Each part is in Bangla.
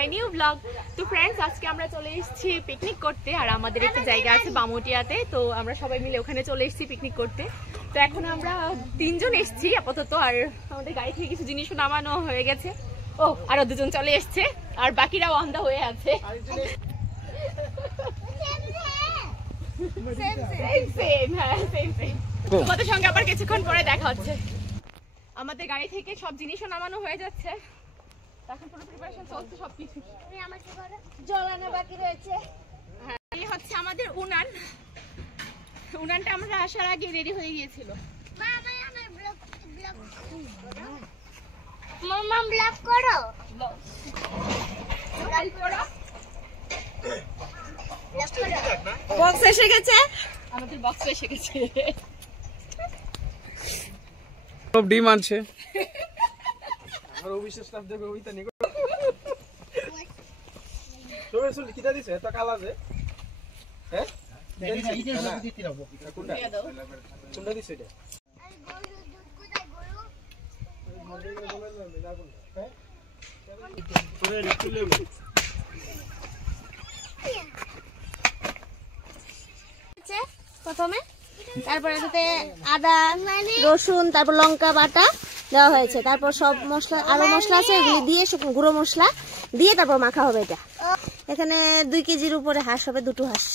My new blog. তো ফ্রেন্ডস, আজকে আমরা চলে এসেছি পিকনিক করতে, আর আমাদের একটা জায়গা আছে বামুটিয়াতে, তো আমরা সবাই মিলে ওখানে চলে এসেছি পিকনিক করতে। তো এখন আমরা 3 জন এসেছি আপাতত, আর আমাদের গাড়ি থেকে কিছু জিনিস নামানো হয়ে গেছে। ও, আরো 2 জন চলে এসছে, আর বাকিরাও অন দা হয়ে আছে। তোমাদের সঙ্গে আবার কিছুক্ষণ পরে দেখা হচ্ছে। আমাদের গাড়ি থেকে সব জিনিসও নামানো হয়ে যাচ্ছে, এখন পুরো প্রিপারেশন চলছে সবকিছু। জল আনা বাকি রয়েছে। হ্যাঁ, এই হচ্ছে আমাদের উনান। উনানটা আমরা আসার আগে রেডি হয়ে গিয়েছিল। মামা ব্লগ করো। বক্স এসে গেছে, আমাদের বক্স এসে গেছে। সব ডিম আনছে আর অবিশ্বাস স্টাফ দেখো ওইটা নিকো তোরে সুল কিটা দিছে এটা কালা যে হ্যাঁ এইটা সব দিতে রাখবো কোনটা কোনটা দিছে এটা আরে গরু দুধ কোথায় গরু হ্যাঁ তোরে একটু লেবু প্রথমে, তারপরে এটাতে আদা রসুন তারপর লঙ্কা বাটা দেওয়া হয়েছে, তারপর সব মশলা আরো মশলা আছে এগুলি দিয়ে শুকনো গুঁড়ো মশলা দিয়ে তারপর মাখা হবে। এটা এখানে 2 কেজির উপরে হাঁস হবে, 2টো হাঁস।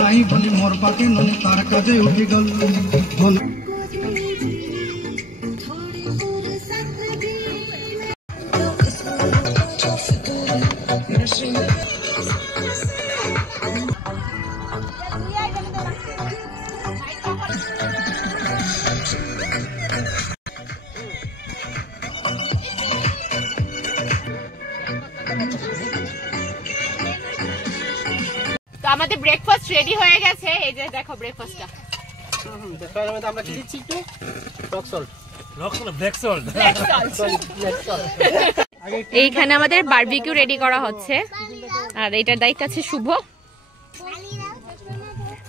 নাই বলি মোর পাকে ননি তার কাজে উঠে গেল। তো আমাদের ব্রেকফাস্ট রেডি হয়ে গেছে, এই যে দেখো ব্রেকফাস্টটা। তার মধ্যে আমরা কি দিচ্ছি একটু রক সল্ট এইখানে আমাদের বারবিকিউ রেডি করা হচ্ছে, আর এটার দায়িত্ব আছে শুভ।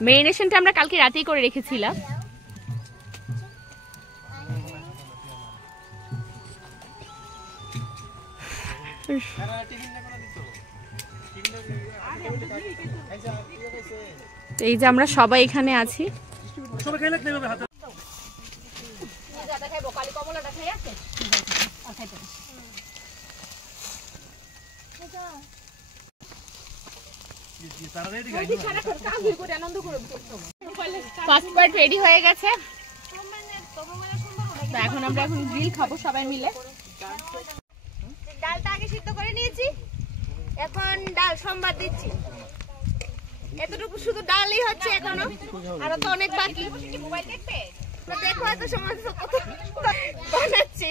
মেরিনেশনটা আমরা কালকে রাতেই করে রেখেছিলাম। এই যে আমরা সবাই এখানে আছি। ফার্স্ট পার্ট রেডি হয়ে গেছে, তো এখন আমরা গ্রিল খাবো সবাই মিলে। ডালটা আগে সিদ্ধ করে নিয়েছি, এখন ডাল সম্বার দিচ্ছি। এতটুকু শুধু ডালই হচ্ছে এখনো, আরো তো অনেক বাকি। দেখো এত সময় বানাচ্ছি,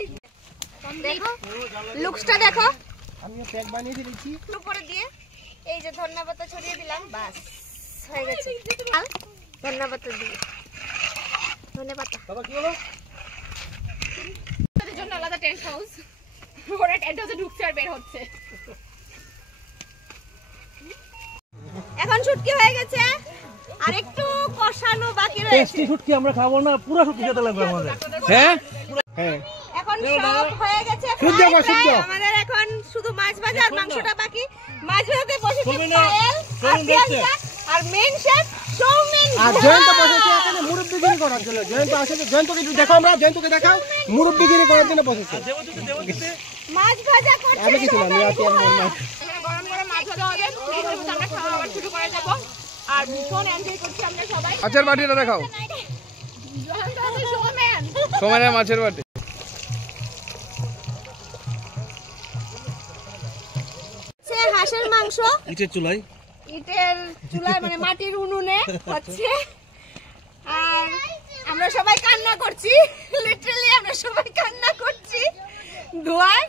দেখো লুকসটা দেখো। আমি প্যাক বানিয়ে দিয়েছি উপরে দিয়ে এই যে ধনিয়া পাতা ছড়িয়ে দিলাম, বাস হয়ে গেছে। ধনিয়া পাতা দিয়ে ধনিয়া পাতা। বাবা কি হলো তাদের জন্য আলাদা টেন্ট হাউস, ওরা টেন্ট হাউসে ঢুকছে আর বের হচ্ছে। এখন শুটকি হয়ে গেছে, আর একটু কষানো বাকি রয়েছে। টেস্টি শুটকি আমরা খাবো না, পুরো শুটকি খেতে লাগবে আমাদের। হ্যাঁ হ্যাঁ এখন সব হয়ে গেছে, শুদ্ধ বা শুদ্ধ। আমাদের এখন শুধু মাছ ভাজা আর মাংসটা বাকি। মাছ ভাজাতে বসেছে সৌমেন, পায়েল আর সৌমেন পিয়াজা, আর মেইন শেফ সৌমেন। আর জয়ন্ত বসেছে এখানে মুরব্বিগিরি করার জন্য। জয়ন্ত আসলে জয়ন্তকে একটু দেখাও, আমরা জয়ন্তকে দেখাও মুরব্বিগিরি করার জন্য বসেছে। মাছ ভাজা করছে। আমি কিছু না, আমি আছি আর মাছ। এখানে গরম গরম মাছ ভাজা হবে, এর মধ্যে আমরা খাওয়া আবার শুরু করে দেবো, আর ভীষণ এনজয় করছি আমরা সবাই। মাছের বাটিটা দেখাও, সোমেনের মাছের বাটি। হাঁসের মাংস ইটের চুলাই, ইটের চুলায় মানে মাটির উনুনে হচ্ছে, আর আমরা সবাই কান্না করছি, লিটারালি আমরা সবাই কান্না করছি ধোঁয়ায়।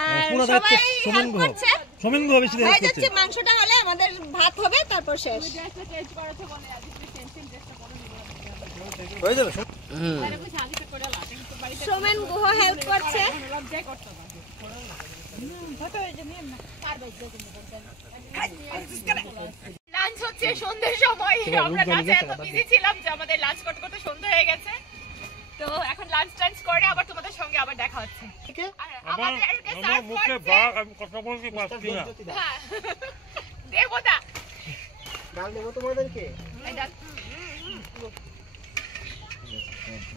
আর সবাই হেল্প করছে, হয়ে যাচ্ছে। মাংসটা হলে আমাদের ভাত হবে, তারপর শেষ। হয়ে যাবে। সোমেন গুহ হেল্প করছে। লাঞ্চ হচ্ছে সন্ধ্যের সময়, আমরা কাছে এত বিজি ছিলাম যে আমাদের লাঞ্চ করতে করতে সন্ধ্যা হয়ে গেছে। তো এখন লাঞ্চ টাঞ্চ করে আবার তোমাদের সঙ্গে আবার দেখা হচ্ছে। আর আমাদেরকে serve করছে- আমি কথা বলতে পারছি না। হ্যাঁ। দেবতা ডাল দেবো তোমাদেরকে। এটা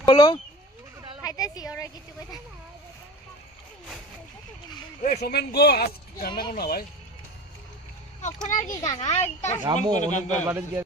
বলো খাইতেছি ওরা কিছু কইতে এই সোমেন গো আজ রান্না করো না ভাই। এখন আর কি গান আর রামু ওদের বাড়িতে গিয়ে